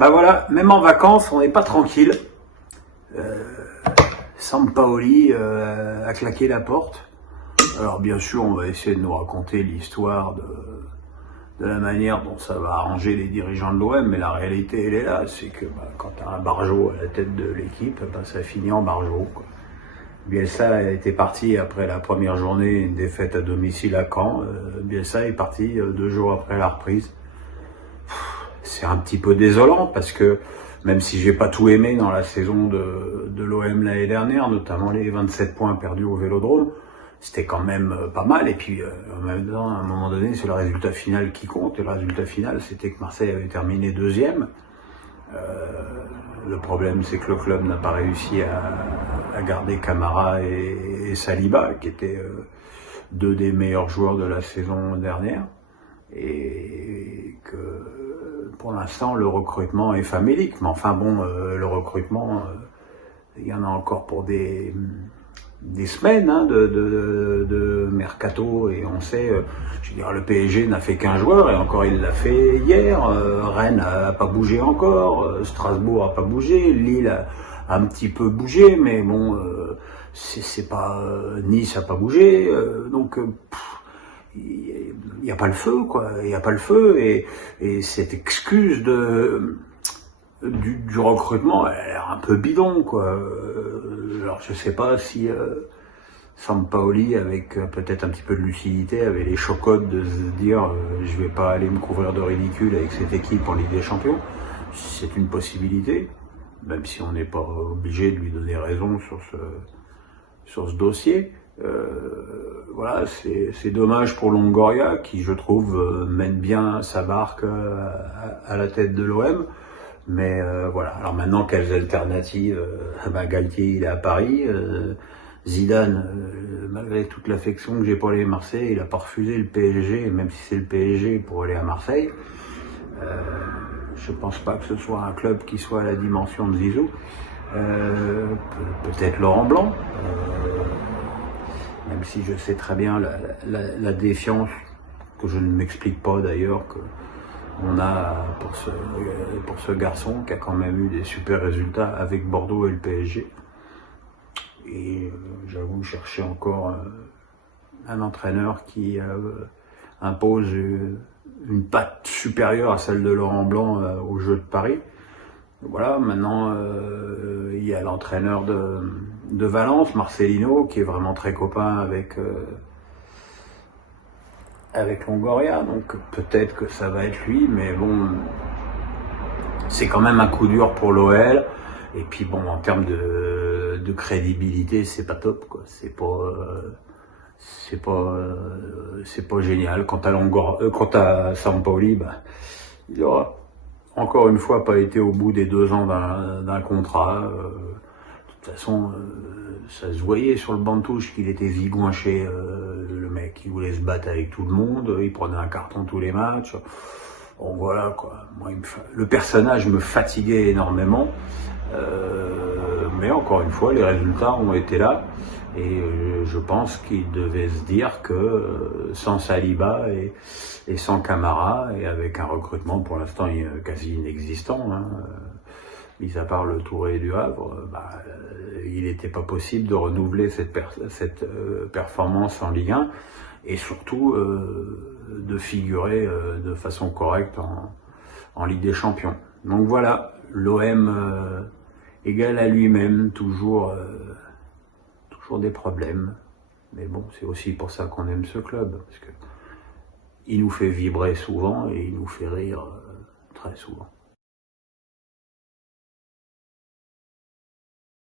Bah voilà, même en vacances, on n'est pas tranquille. Sampaoli a claqué la porte. Alors bien sûr, on va essayer de nous raconter l'histoire de la manière dont ça va arranger les dirigeants de l'OM, mais la réalité, elle est là. C'est que quand tu as un Barjot à la tête de l'équipe, ça finit en Barjot, quoi. Bielsa était parti après la première journée, une défaite à domicile à Caen. Bielsa est parti 2 jours après la reprise. C'est un petit peu désolant parce que même si j'ai pas tout aimé dans la saison de l'OM l'année dernière, notamment les 27 points perdus au Vélodrome, c'était quand même pas mal. Et puis en même temps, à un moment donné, c'est le résultat final qui compte. Et le résultat final, c'était que Marseille avait terminé 2e. Le problème, c'est que le club n'a pas réussi à garder Camara et Saliba, qui étaient 2 des meilleurs joueurs de la saison dernière. Et que pour l'instant, le recrutement est famélique. Mais enfin bon, le recrutement, il y en a encore pour des semaines de mercato, et on sait, je veux dire, le PSG n'a fait qu'un joueur, et encore il l'a fait hier. Rennes n'a pas bougé encore, Strasbourg n'a pas bougé, Lille a un petit peu bougé, mais bon, c'est pas Nice n'a pas bougé, donc il n'y a pas le feu, quoi. Il n'y a pas le feu, et cette excuse du recrutement, elle a l'air un peu bidon, quoi. Alors je sais pas si Sampaoli, avec peut-être un petit peu de lucidité, avait les chocottes de se dire je vais pas aller me couvrir de ridicule avec cette équipe en Ligue des Champions. C'est une possibilité, même si on n'est pas obligé de lui donner raison sur ce dossier. Voilà, c'est dommage pour Longoria, qui, je trouve, mène bien sa barque à la tête de l'OM. Mais voilà, alors maintenant, quelles alternatives? Galtier, il est à Paris. Zidane, malgré toute l'affection que j'ai pour les Marseillais, il a pas refusé le PSG, même si c'est le PSG, pour aller à Marseille. Je pense pas que ce soit un club qui soit à la dimension de Zizou. Peut-être Laurent Blanc, même si je sais très bien la défiance, que je ne m'explique pas d'ailleurs, qu'on a pour ce garçon qui a quand même eu des super résultats avec Bordeaux et le PSG. Et j'avoue chercher encore un entraîneur qui impose une patte supérieure à celle de Laurent Blanc au jeu de Paris. Voilà, maintenant il y a l'entraîneur de Valence, Marcelino, qui est vraiment très copain avec Longoria, donc peut-être que ça va être lui, mais bon, c'est quand même un coup dur pour l'OL. Et puis bon, en termes de crédibilité, c'est pas top, quoi. C'est pas génial. Quant à Sampaoli, il aura encore une fois pas été au bout des 2 ans d'un contrat. De toute façon, ça se voyait sur le banc de touche qu'il était vigouinché, le mec. Il voulait se battre avec tout le monde, il prenait un carton tous les matchs. Bon voilà, quoi. Moi, le personnage me fatiguait énormément. Mais encore une fois, les résultats ont été là, et je pense qu'il devait se dire que sans Saliba et sans Camara, et avec un recrutement pour l'instant quasi inexistant, mis à part le Touré du Havre, il n'était pas possible de renouveler cette performance en Ligue 1, et surtout de figurer de façon correcte en Ligue des Champions. Donc voilà, l'OM égal à lui-même, toujours des problèmes. Mais bon, c'est aussi pour ça qu'on aime ce club, parce que il nous fait vibrer souvent et il nous fait rire très souvent.